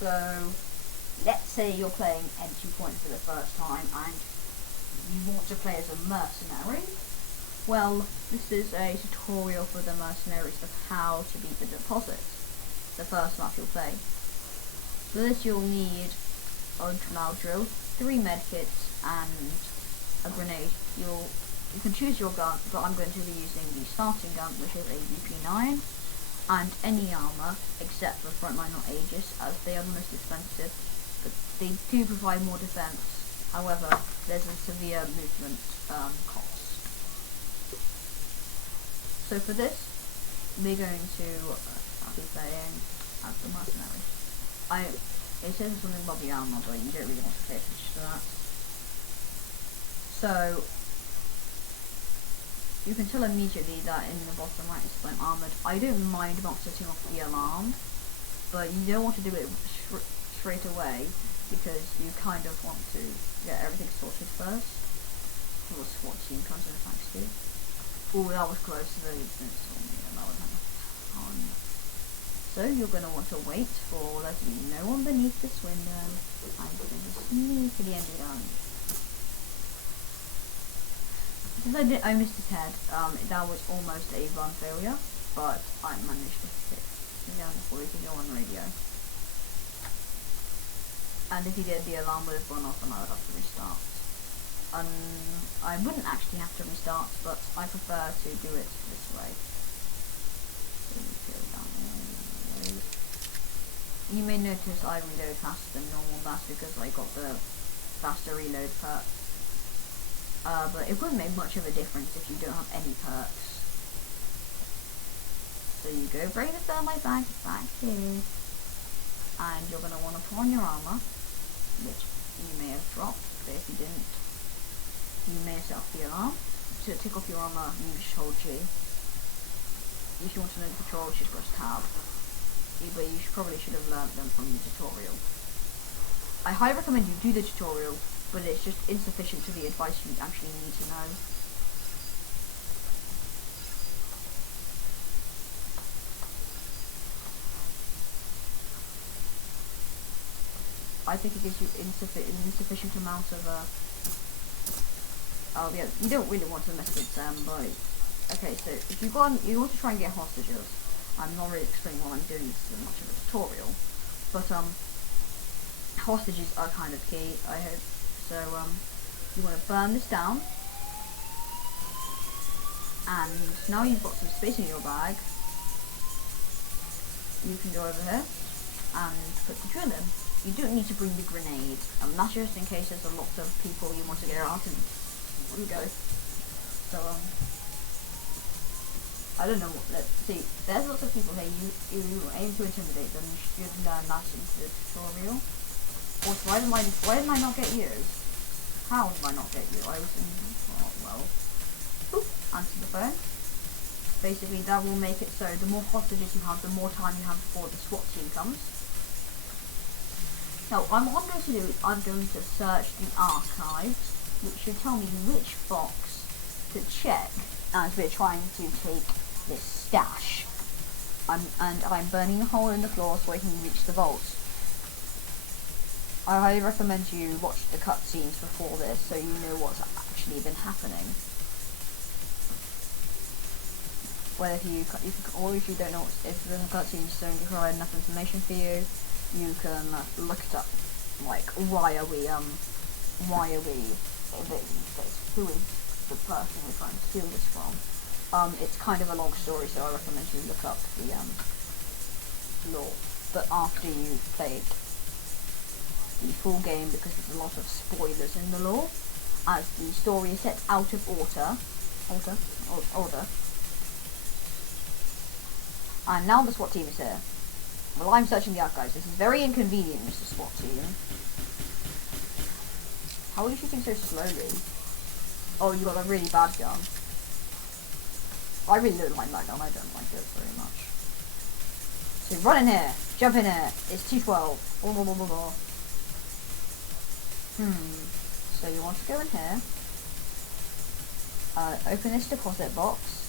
So, let's say you're playing Entry Point for the first time and you want to play as a mercenary. Well, this is a tutorial for the mercenaries of how to beat the deposits. The first map you'll play. For this you'll need a loud drill, 3 medkits and a grenade. You can choose your gun, but I'm going to be using the starting gun, which is a VP9, and any armor except for frontline or Aegis, as they are the most expensive, but they do provide more defense. However, there's a severe movement cost. So for this, we're going to be playing as the mercenary. It says something about the armor, but you don't really want to pay attention to that. So, you can tell immediately that in the bottom right is I'm armoured. I don't mind about setting off the alarm, but you don't want to do it straight away, because you kind of want to get everything sorted first. Before the SWAT team comes in and attacks you. Oh, that was close. They didn't saw me, and that was fun. So you're going to want to wait for there to be no one beneath this window. I'm going to sneakily end it down. Since I missed his head, that was almost a run failure, but I managed to hit him down before he could go on radio. And if he did, the alarm would have gone off and I would have to restart. I wouldn't actually have to restart, but I prefer to do it this way. So you go down there. You may notice I reload faster than normal. That's because I got the faster reload perk. But it wouldn't make much of a difference if you don't have any perks. So you go bring the thermite bag back here, and you're going to want to put on your armor, which you may have dropped, but if you didn't, you may have set off the alarm. To take off your armor, you just hold G. If you want to know the controls, just press tab. But you probably should have learned them from the tutorial. I highly recommend you do the tutorial, but it's just insufficient to the advice you actually need to know. I think it gives you insufficient amount of oh yeah, you don't really want to mess with them, but okay, so if you want to try and get hostages, I'm not really explaining what I'm doing, this is much of a tutorial, but hostages are kind of key, I hope. So you want to burn this down, and now you've got some space in your bag, you can go over here and put the drill in. You don't need to bring the grenade, and that's just in case there's a lot of people you want to get out and go. So I don't know what, let's see, there's lots of people here, you aim to intimidate them, you should learn that in the tutorial. Also, why did I not get you? How did I not get you? I was in, oh well. Oop, answer the phone. Basically, that will make it so the more hostages you have, the more time you have before the SWAT team comes. Now, what I'm going to do is I'm going to search the archives, which should tell me which box to check as we're trying to take this stash. And I'm burning a hole in the floor so I can reach the vault. I highly recommend you watch the cutscenes before this so you know what's actually been happening. Well, if you don't know if the cutscenes don't provide enough information for you, you can look it up. Like, why are we evading this? Who is the person we're trying to steal this from? It's kind of a long story, so I recommend you look up the lore. But after you've played the full game, because there's a lot of spoilers in the lore, as the story is set out of order. And now the SWAT team is here. Well, I'm searching the archives. This is very inconvenient, Mr. SWAT team. How are you shooting so slowly? Oh, you got a really bad gun. I really don't like that gun. I don't like it very much. So run in here. Jump in here. It's 212. Blah, blah, blah, blah. So you want to go in here. Open this deposit box.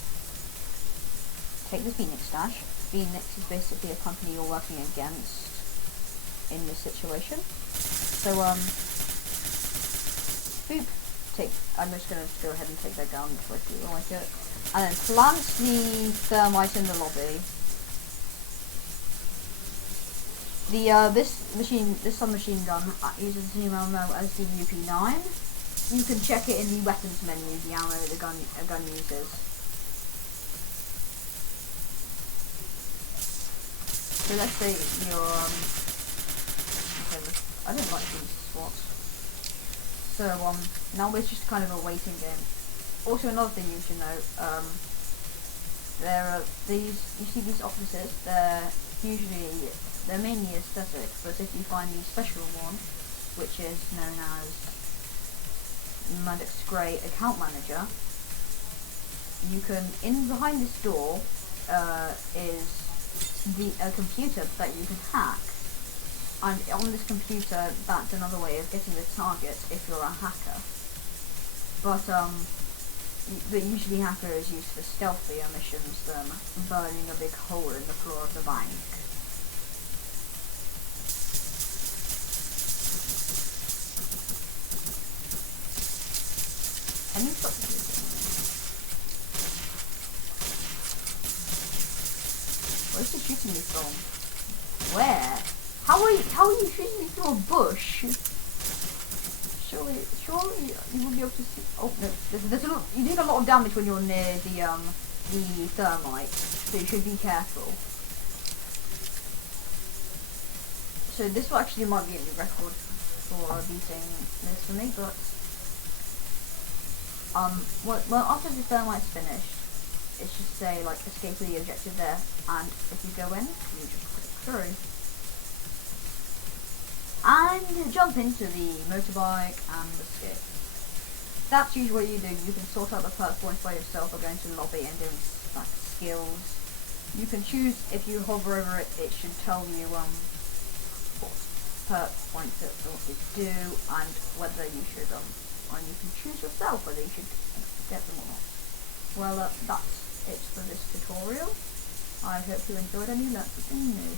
Take the Phoenix stash. Phoenix is basically a company you're working against. in this situation. So boop. I'm just gonna go ahead and take that gun if I feel like it, and then plant the thermite in the lobby. This submachine gun uses the same ammo as the UP9. You can check it in the weapons menu, the ammo a gun uses. So let's say you're okay, I don't like these spots. So now it's just kind of a waiting game. Also, another thing you should know, there are these. You see these officers? They're mainly aesthetic, but if you find the special one, which is known as Maddox Gray Account Manager, you can behind this door is a computer that you can hack. And on this computer, that's another way of getting the target if you're a hacker. But usually hackers use for stealthier missions than burning a big hole in the floor of the bank. Can you stop this? Where's he shooting me from? Where? How are you shooting me through a bush? Surely you will be able to see. Oh no, you do a lot of damage when you're near the thermite, so you should be careful. So this will actually might be a new record for beating this for me, but well after the thermite's finished, it should say like escape the objective there, and if you go in, you just click through. And jump into the motorbike and escape. That's usually what you do. You can sort out the perk points by yourself or going to the lobby and doing like skills. You can choose, if you hover over it, it should tell you what perk points it wants you to do and whether you should and you can choose yourself whether you should get them or not. Well, that's it for this tutorial. I hope you enjoyed and you learnt something new.